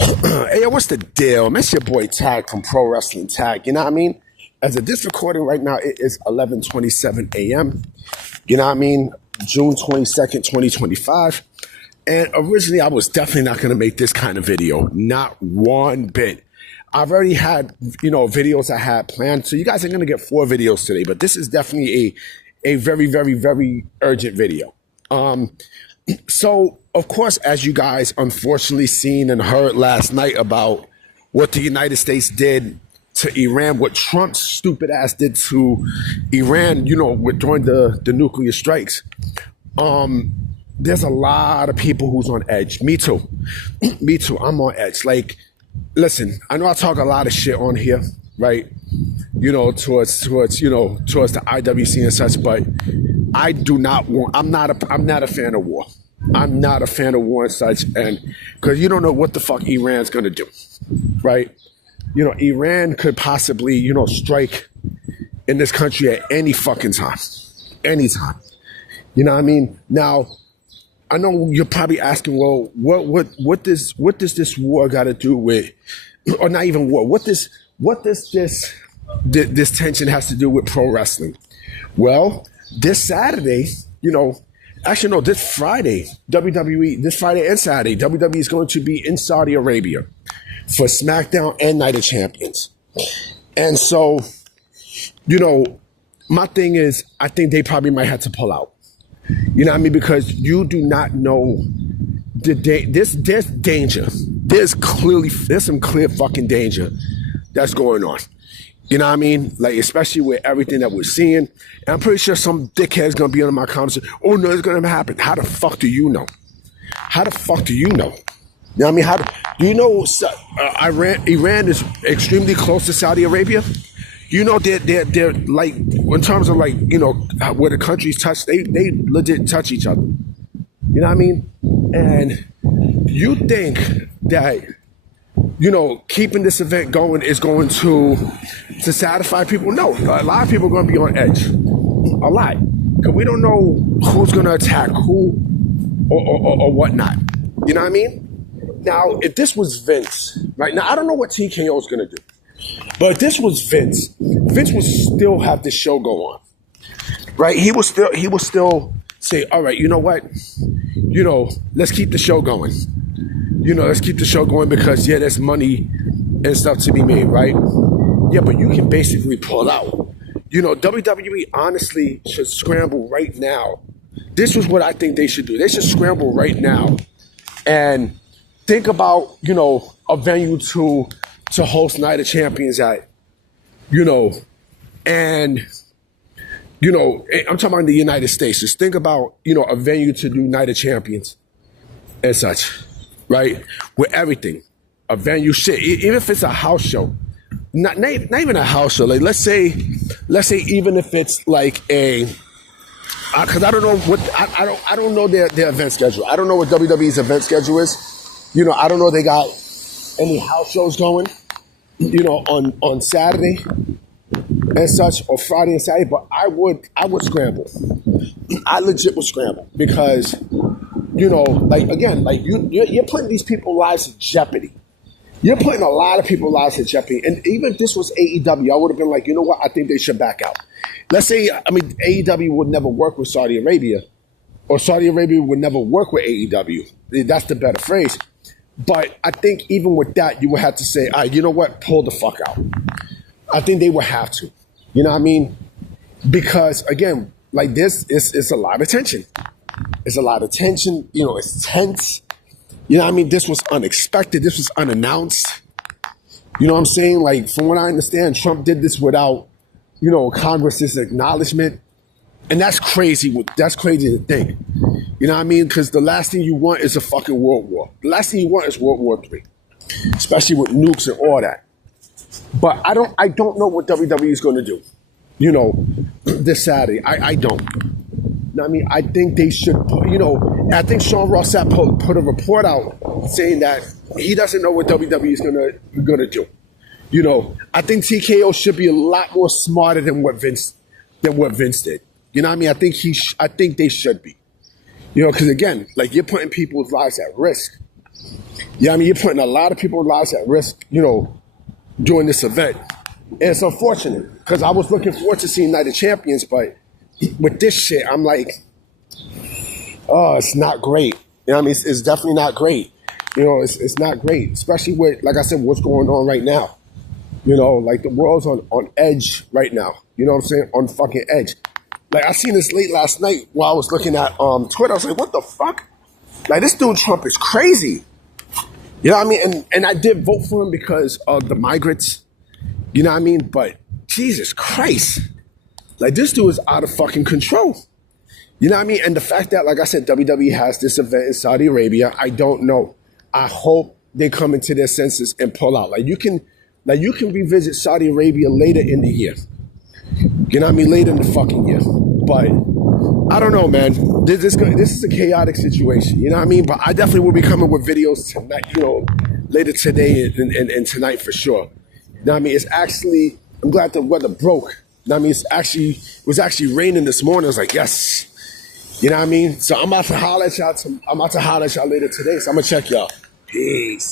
Hey, yo, what's the deal? Man, it's your boy Tag from Pro Wrestling Tag. You know what I mean? As of this recording right now, it is 11:27 a.m. You know what I mean? June 22nd, 2025. And originally, I was definitely not going to make this kind of video. Not one bit. I've already had, videos I had planned. So you guys are going to get 4 videos today. But this is definitely a very, very, very urgent video. So, of course, as you guys unfortunately seen and heard last night about what the United States did to Iran, what Trump's stupid ass did to Iran, during the nuclear strikes, there's a lot of people who's on edge. Me too. Me too. I'm on edge. Like, listen, I know I talk a lot of shit on here, right? Towards the IWC and such, but I do not want. I'm not a fan of war. I'm not a fan of war and such, and because you don't know what the fuck Iran's gonna do, right? Iran could possibly, strike in this country at any fucking time, anytime. You know what I mean? Now, I know you're probably asking, well, what does this war got to do with, or not even war? What does this tension has to do with pro wrestling? Well, this Saturday, actually no, this Friday, WWE, this Friday and Saturday, WWE is going to be in Saudi Arabia for SmackDown and Night of Champions. And so, my thing is, I think they probably might have to pull out. You know what I mean? Because you do not know there's danger. There's some clear fucking danger that's going on. You know what I mean? Like, especially with everything that we're seeing. And I'm pretty sure some dickhead's going to be on my comments. Oh, no, it's going to happen. How the fuck do you know? How the fuck do you know? You know what I mean? Do you know Iran is extremely close to Saudi Arabia? They're like, in terms of like, where the countries touch, they legit touch each other. You know what I mean? And you think that, keeping this event going is going to satisfy people? No, a lot of people are going to be on edge. A lot. Because we don't know who's going to attack who or whatnot. You know what I mean? Now, if this was Vince, right now, I don't know what TKO is going to do. But if this was Vince would still have this show go on. Right? He will still say, all right, you know what? Let's keep the show going. Let's keep the show going because, yeah, there's money and stuff to be made, right? Yeah, but you can basically pull out. WWE honestly should scramble right now. This is what I think they should do. They should scramble right now and think about, a venue to host Night of Champions at, and, I'm talking about in the United States. Just think about, a venue to do Night of Champions and such. Right? With everything. A venue, shit. Even if it's a house show. Not even a house show. Like, let's say even if it's like a, because I don't know what, I don't know their event schedule. I don't know what WWE's event schedule is. I don't know if they got any house shows going, on Saturday and such, or Friday and Saturday, but I would scramble. I legit would scramble because, like, again, like you're putting these people's lives in jeopardy. You're putting a lot of people's lives in jeopardy. And even if this was AEW, I would have been like, you know what? I think they should back out. Let's say, AEW would never work with Saudi Arabia, or Saudi Arabia would never work with AEW. That's the better phrase. But I think even with that, you would have to say, all right, you know what? Pull the fuck out. I think they would have to. You know what I mean? Because, again, like this, it's a lot of tension. It's a lot of tension. It's tense. You know what I mean? This was unexpected. This was unannounced. You know what I'm saying? Like, from what I understand, Trump did this without, Congress's acknowledgement. And that's crazy. That's crazy to think. You know what I mean? Because the last thing you want is a fucking world war. The last thing you want is World War III. Especially with nukes and all that. But I don't know what WWE is going to do. This Saturday. I don't. I mean, I think they should, I think Sean Ross Sapp put a report out saying that he doesn't know what WWE is gonna do. I think TKO should be a lot more smarter than what Vince did. You know what I mean? I think they should be. Because again, like, you're putting people's lives at risk. Yeah, I mean, you're putting a lot of people's lives at risk, doing this event. And it's unfortunate because I was looking forward to seeing Night of Champions, but with this shit, I'm like, oh, it's not great. You know what I mean? It's definitely not great. It's not great, especially with, like I said, what's going on right now. Like the world's on edge right now. You know what I'm saying? On fucking edge. Like I seen this late last night while I was looking at Twitter. I was like, what the fuck? Like this dude Trump is crazy. You know what I mean? And I did vote for him because of the migrants. You know what I mean? But Jesus Christ. Like this dude is out of fucking control. You know what I mean? And the fact that, like I said, WWE has this event in Saudi Arabia, I don't know. I hope they come into their senses and pull out. Like you can revisit Saudi Arabia later in the year. You know what I mean? Later in the fucking year. But I don't know, man. This is a chaotic situation. You know what I mean? But I definitely will be coming with videos tonight, later today and tonight for sure. You know what I mean? It's actually, I'm glad the weather broke. You know what I mean? It was actually raining this morning. I was like, yes. You know what I mean? So I'm about to holler at y'all later today. So I'm going to check y'all. Peace.